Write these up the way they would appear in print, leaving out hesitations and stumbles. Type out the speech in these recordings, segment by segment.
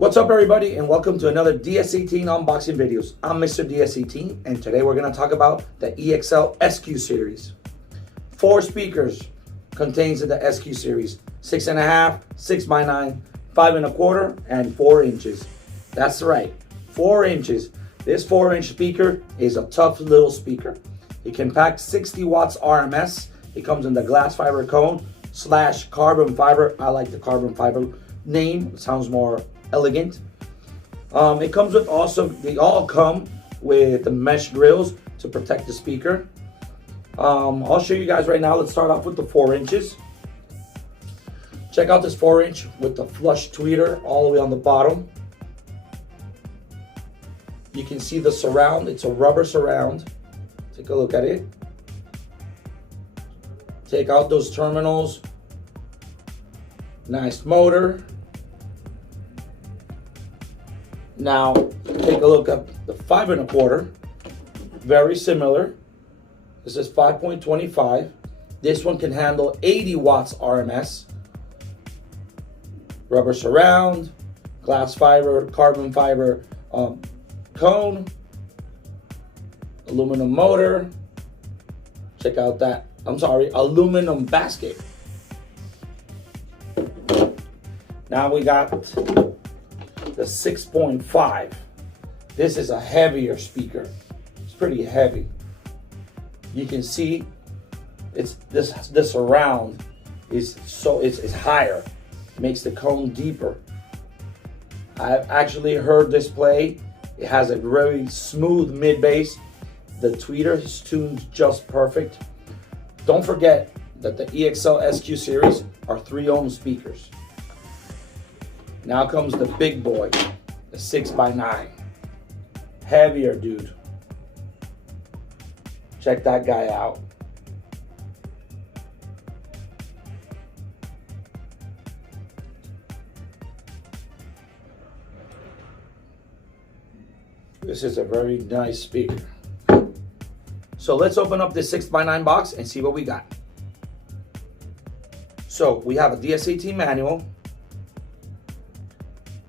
What's up everybody, and welcome to another DS18 unboxing videos. I'm Mr. DS18 and today we're going to talk about the EXL SQ series. 4 speakers contains in the SQ series: 6.5, 6x9, 5.25, and 4 inches. That's right, 4 inches. This 4-inch speaker is a tough little speaker. It can pack 60 watts RMS. It comes in the glass fiber cone / carbon fiber. I like the carbon fiber name, it sounds more elegant. It comes with they all come with the mesh grills to protect the speaker. I'll show you guys right now. Let's start off with the 4 inches. Check out this 4-inch with the flush tweeter all the way on the bottom. You can see the surround. It's a rubber surround. Take a look at it. Take out those terminals. Nice motor. Now take a look at the 5.25. Very similar. This is 5.25. This one can handle 80 watts RMS. Rubber surround, glass fiber, carbon fiber cone, aluminum motor. Check out that, aluminum basket. Now we got the 6.5. This is a heavier speaker. It's pretty heavy. You can see it's this surround is it's higher. It makes the cone deeper. I've actually heard this play. It has a very smooth mid bass. The tweeter is tuned just perfect. Don't forget that the EXL SQ series are 3 ohm speakers. Now comes the big boy, the 6x9. Heavier, dude. Check that guy out. This is a very nice speaker. So let's open up this 6x9 box and see what we got. So we have a DS18 manual,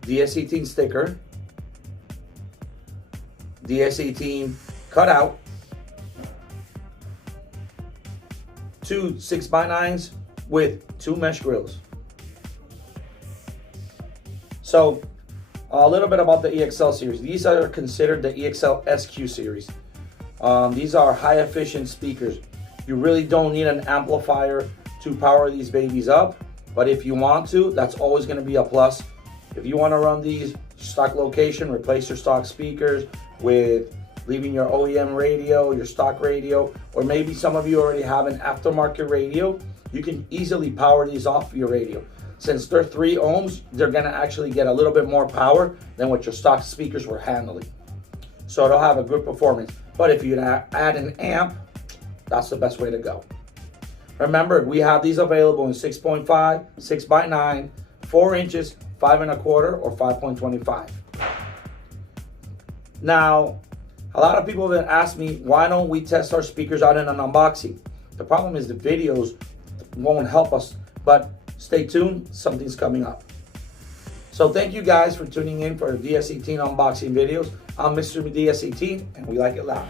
DS18 sticker, DS18 cutout, 2 6x9s with 2 mesh grills. So a little bit about the EXL series. These are considered the EXL SQ series. These are high efficient speakers. You really don't need an amplifier to power these babies up, but if you want to, that's always going to be a plus. If you want to run these stock location, replace your stock speakers with leaving your OEM radio, your stock radio, or maybe some of you already have an aftermarket radio, you can easily power these off your radio. Since they're 3 ohms, they're going to actually get a little bit more power than what your stock speakers were handling. So it'll have a good performance. But if you add an amp, that's the best way to go. Remember, we have these available in 6.5, 6x9, 4 inches, 5.25, or 5.25. Now, a lot of people have asked me, why don't we test our speakers out in an unboxing? The problem is the videos won't help us, but stay tuned, something's coming up. So thank you guys for tuning in for DS18 unboxing videos. I'm Mr. DS18 and we like it loud.